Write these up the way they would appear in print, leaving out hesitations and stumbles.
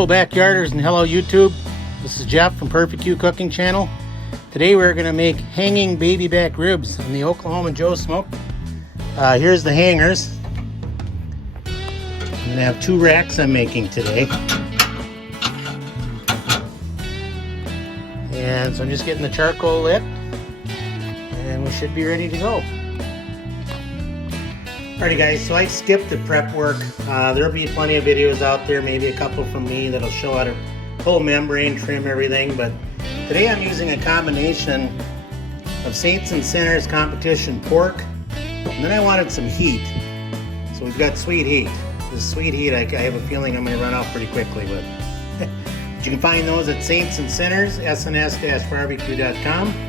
Hello Backyarders and hello YouTube. This is Jeff from Purrfect Cooking Channel. Today we're going to make hanging baby back ribs on the Oklahoma Joe smoke. Here's the hangers. I'm going to have 2 racks I'm making today. And so I'm just getting the charcoal lit and we should be ready to go. Alrighty guys, so I skipped the prep work. There'll be plenty of videos out there, maybe a couple from me that'll show how to pull membrane, trim everything, but today I'm using a combination of Saints and Sinners competition pork, and then I wanted some heat. So we've got sweet heat. This sweet heat I have a feeling I'm going to run out pretty quickly with. But you can find those at Saints and Sinners, sns-barbecue.com.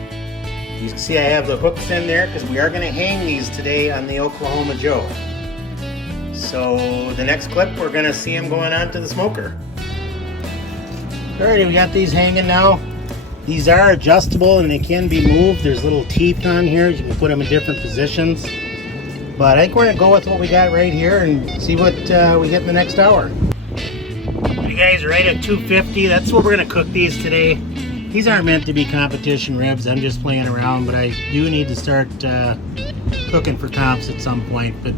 You can see I have the hooks in there because we are going to hang these today on the Oklahoma Joe. So the next clip we're going to see them going on to the smoker. Alrighty, we got these hanging now. These are adjustable and they can be moved. There's little teeth on here. You can put them in different positions. But I think we're going to go with what we got right here and see what we get in the next hour. You guys, right at 250. That's what we're going to cook these today. These aren't meant to be competition ribs. I'm just playing around, but I do need to start cooking for comps at some point. But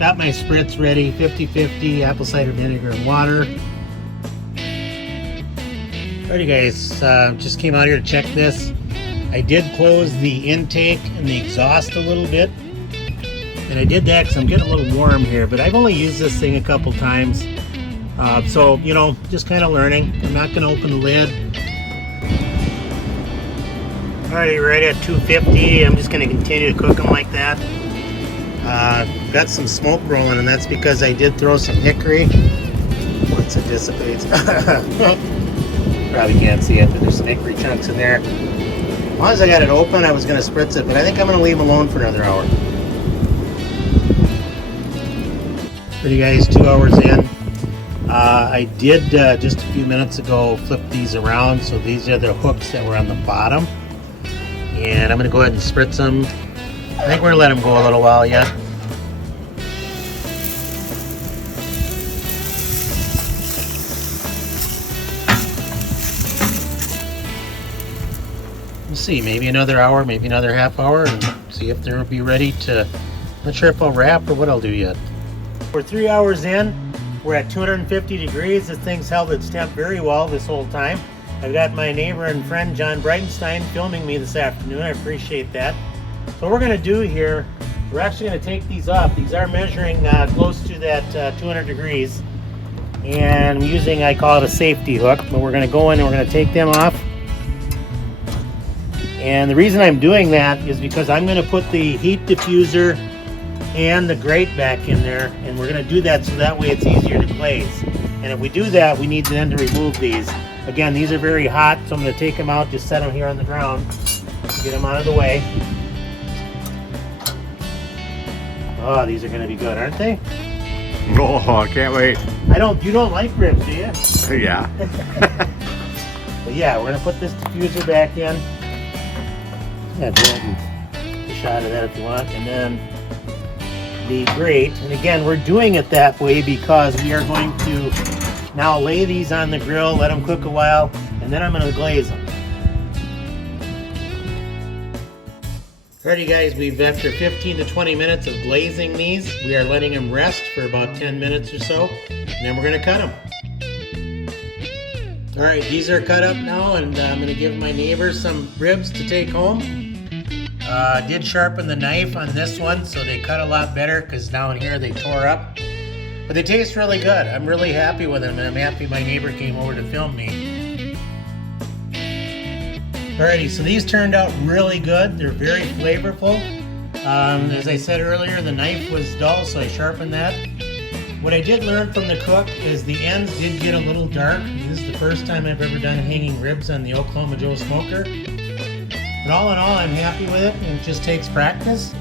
got my spritz ready, 50-50 apple cider vinegar and water. Alrighty guys, just came out here to check this. I did close the intake and the exhaust a little bit. And I did that because I'm getting a little warm here, but I've only used this thing a couple times. So, you know, just kind of learning. I'm not going to open the lid. Alrighty, right at 250. I'm just going to continue to cook them like that. Got some smoke rolling, and that's because I did throw some hickory. Once it dissipates. Probably can't see it, but there's some hickory chunks in there. As long as I got it open, I was going to spritz it, but I think I'm going to leave them alone for another hour. Alrighty guys, 2 hours in. I did just a few minutes ago flip these around, so these are the hooks that were on the bottom. And I'm going to go ahead and spritz them. I think we're going to let them go a little while yet. We'll see, maybe another hour, maybe another half hour, and see if they'll be ready to, not sure if I'll wrap or what I'll do yet. We're 3 hours in. We're at 250 degrees. This thing's held its temp very well this whole time. I've got my neighbor and friend John Breitenstein filming me this afternoon. I appreciate that. So what we're going to do here, we're actually going to take these off. These are measuring close to that 200 degrees. And I'm using, I call it a safety hook, but we're going to go in and we're going to take them off. And the reason I'm doing that is because I'm going to put the heat diffuser and the grate back in there, and we're going to do that so that way it's easier to glaze. And if we do that, we need then to remove these. Again, these are very hot, so I'm going to take them out, just set them here on the ground, get them out of the way. Oh, these are going to be good, aren't they? Oh, I can't wait. You don't like ribs, do you? Yeah. But yeah, we're going to put this diffuser back in. Yeah, go ahead and take a shot of that if you want. And then the grate, and again, we're doing it that way because we are going to now lay these on the grill, let them cook a while, and then I'm going to glaze them. Alrighty guys, after 15 to 20 minutes of glazing these, we are letting them rest for about 10 minutes or so, and then we're going to cut them. Alright, these are cut up now, and I'm going to give my neighbor some ribs to take home. Did sharpen the knife on this one, so they cut a lot better because down here they tore up. But they taste really good. I'm really happy with them, and I'm happy my neighbor came over to film me. Alrighty, so these turned out really good. They're very flavorful. As I said earlier, the knife was dull, so I sharpened that. What I did learn from the cook is the ends did get a little dark. This is the first time I've ever done hanging ribs on the Oklahoma Joe smoker. But all in all, I'm happy with it, and it just takes practice.